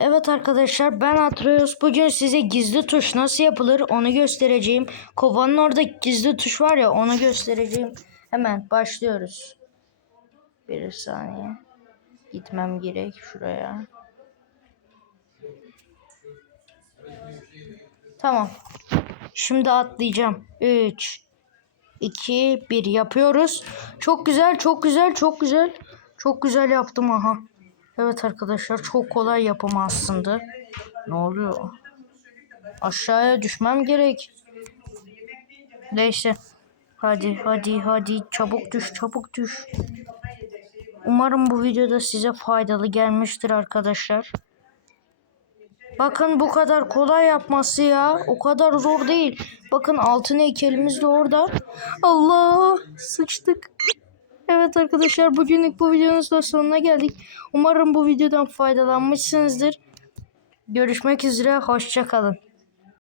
Evet arkadaşlar ben Atreus. Bugün size gizli tuş nasıl yapılır onu göstereceğim. Kovanın orada gizli tuş var ya onu göstereceğim. Hemen başlıyoruz. Bir saniye. Gitmem gerek şuraya. Tamam. Şimdi atlayacağım. 3 2 1 yapıyoruz. Çok güzel, çok güzel, çok güzel. Çok güzel yaptım aha. Evet arkadaşlar çok kolay yapım aslında. Ne oluyor? Aşağıya düşmem gerek. Neyse. Hadi hadi hadi çabuk düş çabuk düş. Umarım bu videoda size faydalı gelmiştir arkadaşlar. Bakın bu kadar kolay yapması ya. O kadar zor değil. Bakın altın heykelimiz de orada. Allah sıçtık. Evet arkadaşlar bugünlük bu videonun sonuna geldik. Umarım bu videodan faydalanmışsınızdır. Görüşmek üzere. Hoşçakalın.